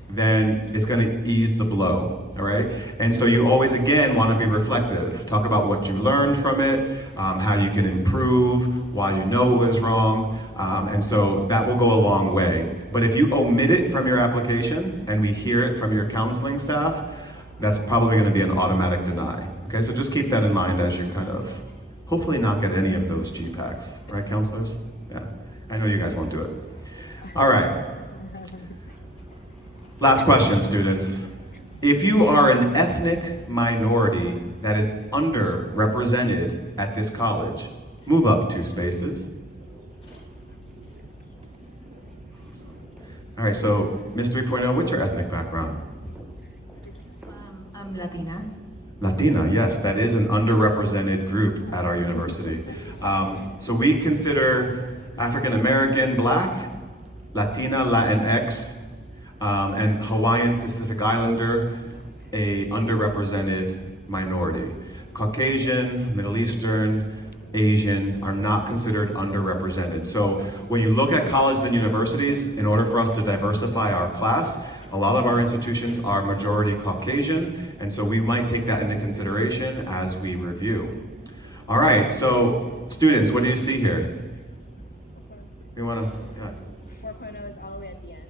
then it's going to ease the blow, all right? And so you always, again, want to be reflective. Talk about what you learned from it, how you can improve, why you know it was wrong, and so that will go a long way. But if you omit it from your application and we hear it from your counseling staff, that's probably going to be an automatic deny. Okay, so just keep that in mind as you kind of hopefully not get any of those GPACs, right, counselors? Yeah, I know you guys won't do it. All right. Last question, students. If you are an ethnic minority that is underrepresented at this college, move up 2 spaces. All right, so Ms. 3.0, what's your ethnic background? I'm Latina. Latina, yes, that is an underrepresented group at our university. So we consider African American, Black, Latina, Latinx, and Hawaiian Pacific Islander a underrepresented minority. Caucasian, Middle Eastern, Asian are not considered underrepresented. So when you look at colleges and universities, in order for us to diversify our class, a lot of our institutions are majority Caucasian, and so we might take that into consideration as we review. All right, so students, what do you see here? You wanna, yeah. 4.0 is all the way at the end.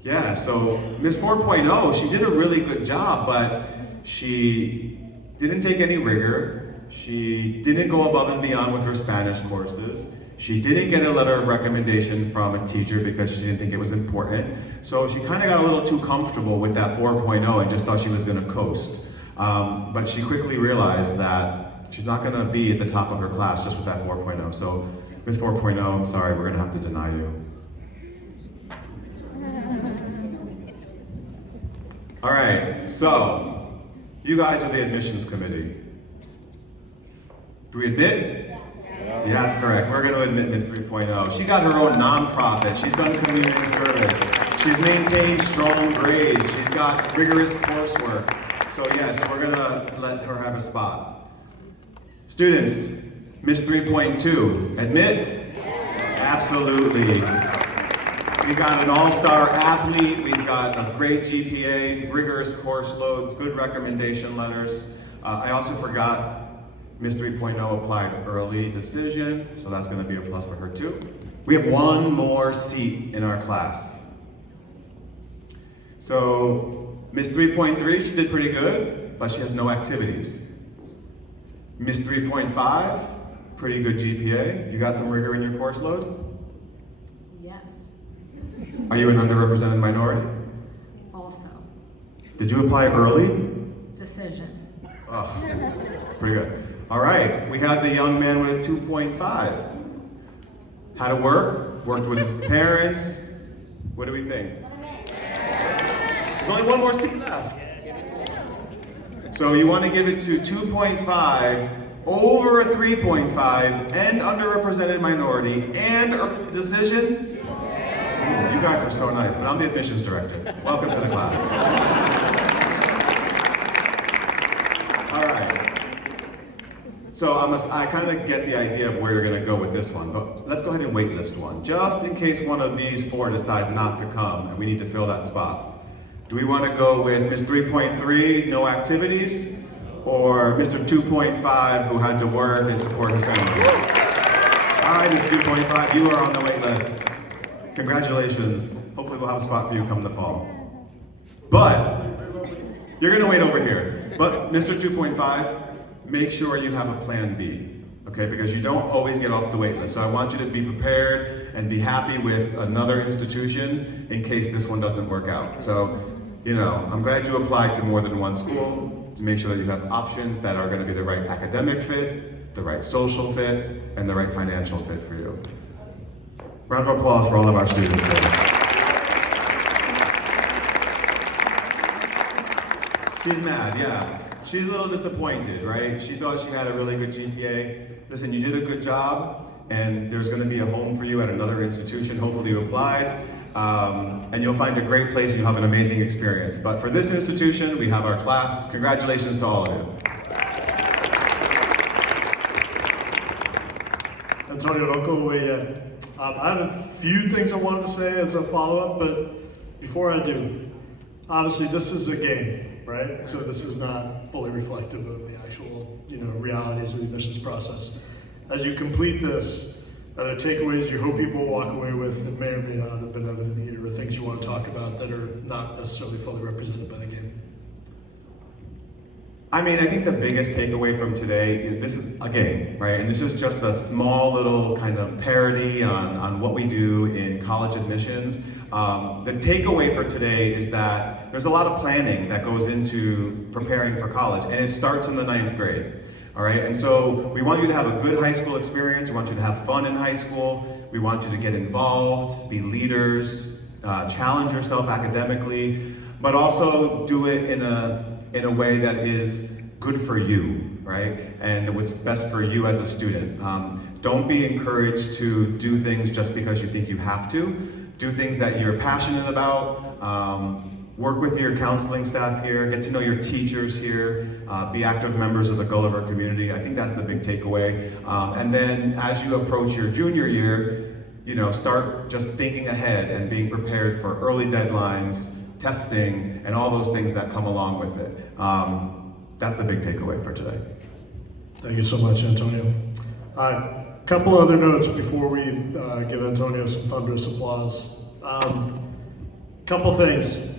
Yeah, so Ms. 4.0, she did a really good job, but she didn't take any rigor. She didn't go above and beyond with her Spanish courses. She didn't get a letter of recommendation from a teacher because she didn't think it was important. So she kind of got a little too comfortable with that 4.0 and just thought she was going to coast. But she quickly realized that she's not going to be at the top of her class just with that 4.0. So Ms. 4.0, I'm sorry, we're going to have to deny you. All right, so You guys are the admissions committee. Do we admit? Yeah, that's correct. We're going to admit Miss 3.0. She got her own nonprofit. She's done community service. She's maintained strong grades. She's got rigorous coursework. So yes, we're going to let her have a spot. Students, Miss 3.2, admit? Absolutely. We've got an all-star athlete. We've got a great GPA, rigorous course loads, good recommendation letters. I also forgot Miss 3.0 applied early decision, so that's going to be a plus for her too. We have one more seat in our class. So Miss 3.3, she did pretty good, but she has no activities. Miss 3.5, pretty good GPA. You got some rigor in your course load? Yes, Are you an underrepresented minority? also. Did you apply early? Decision. Oh, pretty good. All right, we had the young man with a 2.5. How to work, worked with his parents. What do we think? There's only one more seat left. So you want to give it to 2.5, over a 3.5, and underrepresented minority, and a decision? Ooh, you guys are so nice, but I'm the admissions director. Welcome to the class. All right. So I kind of get the idea of where you're going to go with this one, but let's go ahead and waitlist one, just in case one of these four decide not to come and we need to fill that spot. Do we want to go with Miss 3.3, no activities, or Mr. 2.5, who had to work and support his family? All right, Mr. 2.5, you are on the wait list. Congratulations. Hopefully we'll have a spot for you come the fall. But, you're going to wait over here. But Mr. 2.5, make sure you have a plan B, okay? Because you don't always get off the wait list. So I want you to be prepared and be happy with another institution in case this one doesn't work out. So, you know, I'm glad you applied to more than one school to make sure that you have options that are going to be the right academic fit, the right social fit, and the right financial fit for you. Round of applause for all of our students here. She's mad, yeah. She's a little disappointed, right? She thought she had a really good GPA. Listen, you did a good job, and there's going to be a home for you at another institution. Hopefully you applied, and you'll find a great place and you'll have an amazing experience. But for this institution, we have our class. Congratulations to all of you. Antonio, don't go away yet. I have a few things I wanted to say as a follow-up, but before I do, obviously this is a game, right? So this is not fully reflective of the actual, realities of the admissions process. As you complete this, are there takeaways you hope people walk away with that may or may not have been evident here, or things you want to talk about that are not necessarily fully represented by the game? I mean, I think the biggest takeaway from today, this is a game, right? And this is just a small little kind of parody on what we do in college admissions. The takeaway for today is that there's a lot of planning that goes into preparing for college, and it starts in the 9th grade. All right, and so we want you to have a good high school experience. We want you to have fun in high school. We want you to get involved, be leaders, challenge yourself academically, but also do it in a way that is good for you, right? And what's best for you as a student. Don't be encouraged to do things just because you think you have to. Do things that you're passionate about. Work with your counseling staff here, get to know your teachers here, be active members of the Gulliver community. I think that's the big takeaway. And then as you approach your junior year, start just thinking ahead and being prepared for early deadlines, testing, and all those things that come along with it. That's the big takeaway for today. Thank you so much, Antonio. A couple other notes before we give Antonio some thunderous applause. Couple things.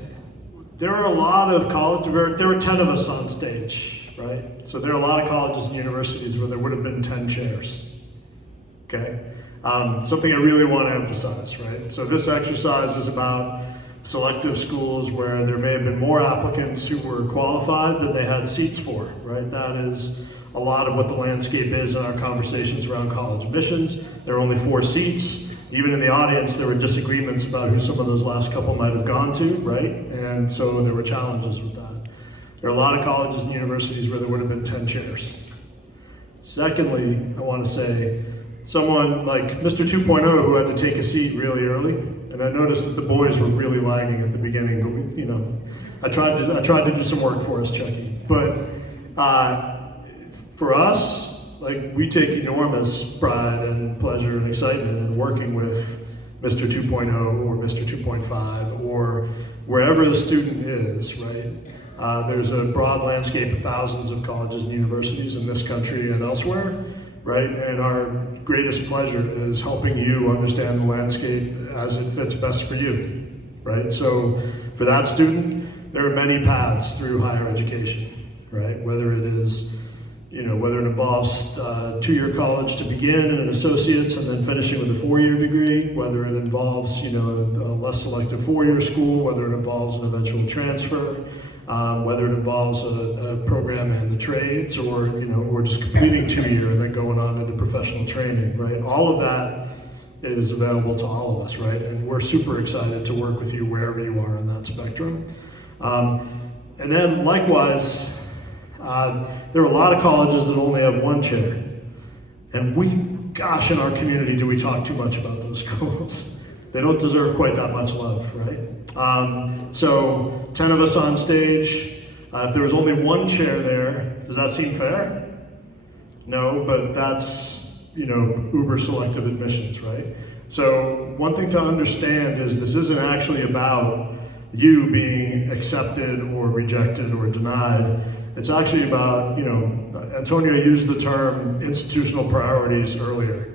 There are a lot of colleges, there were 10 of us on stage, right? So there are a lot of colleges and universities where there would have been 10 chairs, okay? Something I really want to emphasize, right? So this exercise is about selective schools where there may have been more applicants who were qualified than they had seats for, right? That is a lot of what the landscape is in our conversations around college admissions. There are only 4 seats. Even in the audience, there were disagreements about who some of those last couple might have gone to, right? And so there were challenges with that. There are a lot of colleges and universities where there would have been 10 chairs. Secondly, I want to say, someone like Mr. 2.0 who had to take a seat really early, and I noticed that the boys were really lagging at the beginning, but I tried to do some work for us, Chucky. But for us, like, we take enormous pride and pleasure and excitement in working with Mr. 2.0 or Mr. 2.5 or wherever the student is, right? There's a broad landscape of thousands of colleges and universities in this country and elsewhere, right? And our greatest pleasure is helping you understand the landscape as it fits best for you, right? So for that student, there are many paths through higher education, right? Whether it is, whether it involves two-year college to begin and an associate's and then finishing with a four-year degree, whether it involves, a less selective four-year school, whether it involves an eventual transfer, whether it involves a program in the trades or, or just completing 2 year and then going on into professional training, right? All of that is available to all of us, right? And we're super excited to work with you wherever you are in that spectrum. And then likewise, there are a lot of colleges that only have one chair. And gosh, in our community, do we talk too much about those schools? They don't deserve quite that much love, right? So 10 of us on stage, if there was only one chair there, does that seem fair? No, but that's, uber selective admissions, right? So one thing to understand is this isn't actually about you being accepted or rejected or denied. It's actually about, Antonio used the term institutional priorities earlier.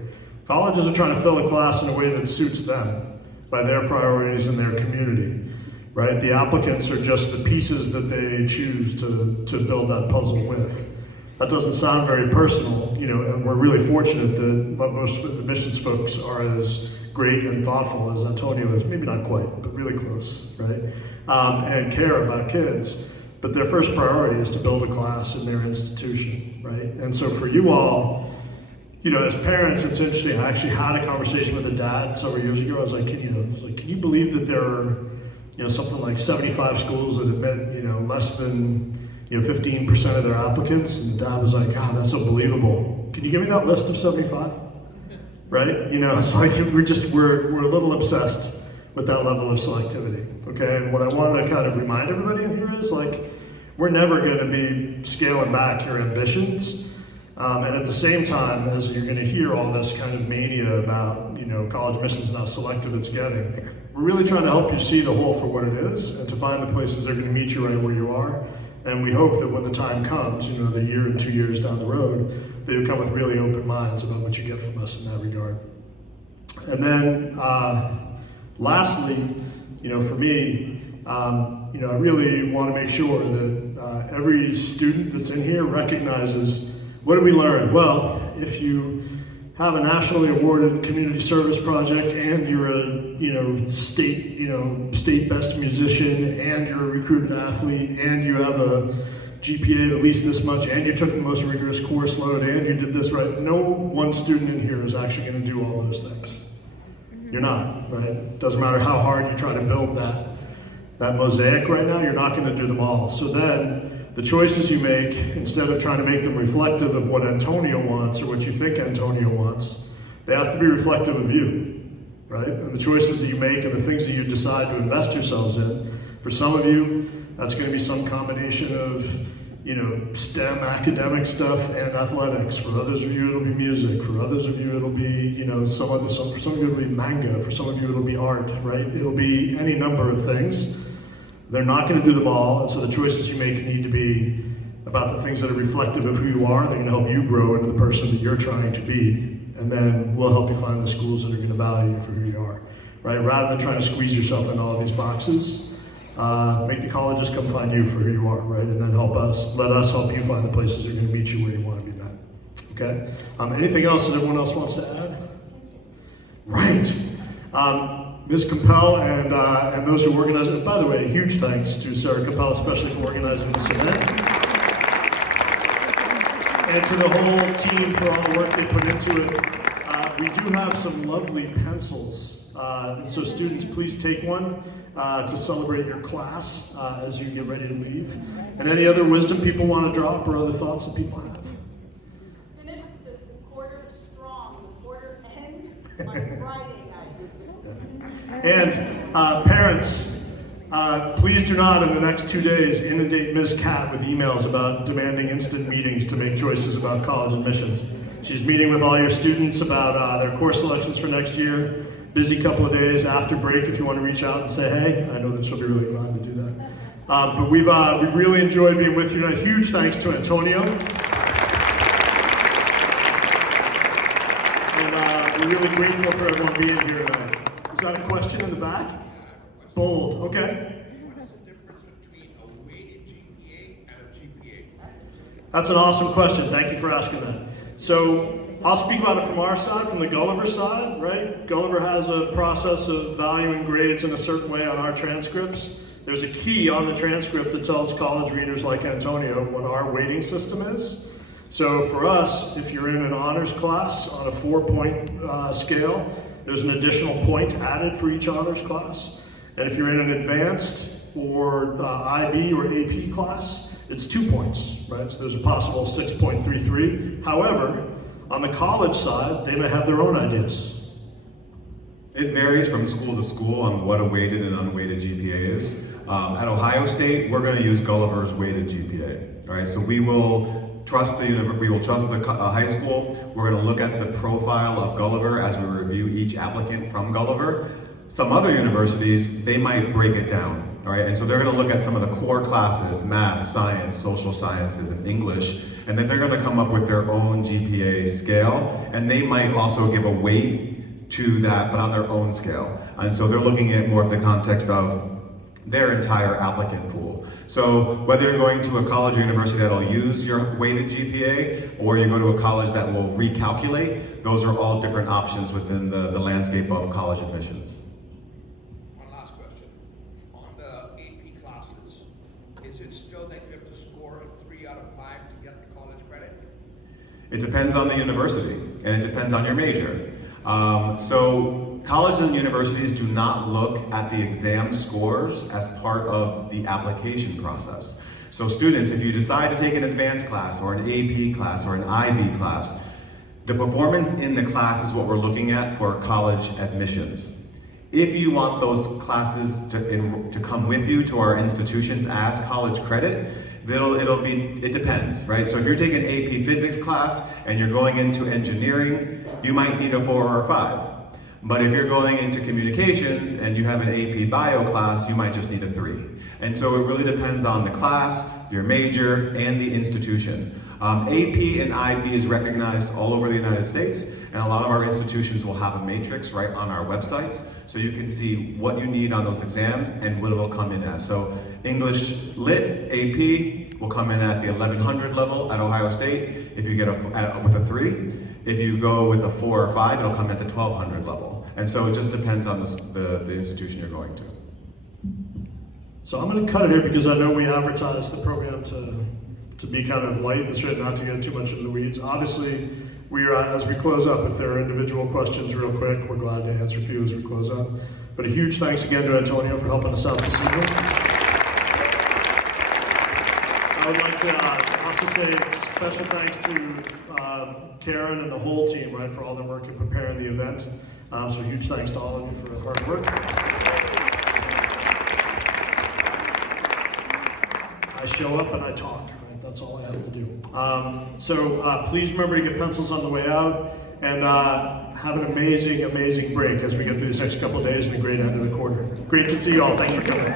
Colleges are trying to fill a class in a way that suits them by their priorities and their community, right? The applicants are just the pieces that they choose to build that puzzle with. That doesn't sound very personal, and we're really fortunate that most admissions folks are as great and thoughtful as Antonio is, maybe not quite, but really close, right? And care about kids. But their first priority is to build a class in their institution, right? And so for you all, as parents, it's interesting. I actually had a conversation with a dad several years ago. I was like, can you believe that there are, something like 75 schools that admit, less than, 15% of their applicants? And the dad was like, God, that's unbelievable. Can you give me that list of 75? Right? It's like we're a little obsessed with that level of selectivity, okay? And what I wanted to kind of remind everybody in here is, we're never going to be scaling back your ambitions. And at the same time, as you're going to hear all this kind of mania about, college admissions and how selective it's getting, we're really trying to help you see the whole for what it is and to find the places that are going to meet you right where you are. And we hope that when the time comes, the year and 2 years down the road, that you come with really open minds about what you get from us in that regard. And then, lastly, for me, I really want to make sure that every student that's in here recognizes, what did we learn? Well, if you have a nationally awarded community service project and you're a state best musician and you're a recruited athlete and you have a GPA of at least this much and you took the most rigorous course load and you did this, right? No one student in here is actually going to do all those things. You're not, right? Doesn't matter how hard you try to build that mosaic right now, you're not going to do them all. So then, the choices you make, instead of trying to make them reflective of what Antonio wants or what you think Antonio wants, they have to be reflective of you, right? And the choices that you make and the things that you decide to invest yourselves in, for some of you, that's going to be some combination of, STEM academic stuff and athletics. For others of you, it'll be music. For others of you, it'll be, for some of you, it'll be manga. For some of you, it'll be art, right? It'll be any number of things. They're not going to do them all, and so the choices you make need to be about the things that are reflective of who you are. They're going to help you grow into the person that you're trying to be, and then we'll help you find the schools that are going to value you for who you are, right? Rather than trying to squeeze yourself into all these boxes, make the colleges come find you for who you are, right? And then let us help you find the places that are going to meet you where you want to be met. Okay? Anything else that everyone else wants to add? Right. Ms. Capel and those who organize it. By the way, huge thanks to Sarah Capel, especially for organizing this event. And to the whole team for all the work they put into it. We do have some lovely pencils So students, please take one to celebrate your class as you get ready to leave. And any other wisdom people want to drop or other thoughts that people have? Finish this quarter strong. The quarter ends on Friday, guys. And parents, please do not in the next 2 days inundate Ms. Cat with emails about demanding instant meetings to make choices about college admissions. She's meeting with all your students about their course selections for next year. Busy couple of days after break if you want to reach out and say hey. I know that she'll be really glad to do that. But we've really enjoyed being with you. And a huge thanks to Antonio. And we're really grateful for everyone being here tonight. Is that a question in the back? Bold, okay. What's the difference between a weighted GPA and a GPA? That's an awesome question. Thank you for asking that. So I'll speak about it from our side, from the Gulliver side, right? Gulliver has a process of valuing grades in a certain way on our transcripts. There's a key on the transcript that tells college readers like Antonio what our weighting system is. So for us, if you're in an honors class on a 4-point scale, there's an additional point added for each honors class. And if you're in an advanced or IB or AP class, it's 2 points, right? So there's a possible 6.33. However, on the college side, they may have their own ideas. It varies from school to school on what a weighted and unweighted GPA is. At Ohio State, we're going to use Gulliver's weighted GPA. All right, so we will trust the high school. We're going to look at the profile of Gulliver as we review each applicant from Gulliver. Some other universities, they might break it down. All right, and so they're going to look at some of the core classes, math, science, social sciences, and English, and then they're going to come up with their own GPA scale, and they might also give a weight to that, but on their own scale. And so they're looking at more of the context of their entire applicant pool. So whether you're going to a college or university that'll use your weighted GPA, or you go to a college that will recalculate, those are all different options within the landscape of college admissions. One last question. On the AP classes, is it still that you have to score a 3 out of 5 to get the college credit? It depends on the university, and it depends on your major. So colleges and universities do not look at the exam scores as part of the application process. So students, if you decide to take an advanced class or an AP class or an IB class, the performance in the class is what we're looking at for college admissions. If you want those classes to come with you to our institutions as college credit, it depends, right? So if you're taking an AP physics class and you're going into engineering, you might need a 4 or a 5. But if you're going into communications and you have an AP bio class, you might just need a 3. And so it really depends on the class, your major, and the institution. AP and IB is recognized all over the United States, and a lot of our institutions will have a matrix right on our websites, so you can see what you need on those exams and what it'll come in as. So English Lit AP will come in at the 1100 level at Ohio State if you get with a 3. If you go with a 4 or 5, it'll come at the 1200 level. And so it just depends on the institution you're going to. So I'm going to cut it here because I know we advertised the program to be kind of light and straight, not to get too much into the weeds. Obviously, as we close up, if there are individual questions real quick, we're glad to answer a few as we close up. But a huge thanks again to Antonio for helping us out this evening. I would like to also say special thanks to Karen and the whole team, right, for all their work in preparing the event. So huge thanks to all of you for the hard work. I show up and I talk, right? That's all I have to do. So please remember to get pencils on the way out, and have an amazing, amazing break as we get through this next couple of days and a great end of the quarter. Great to see you all. Thanks for coming.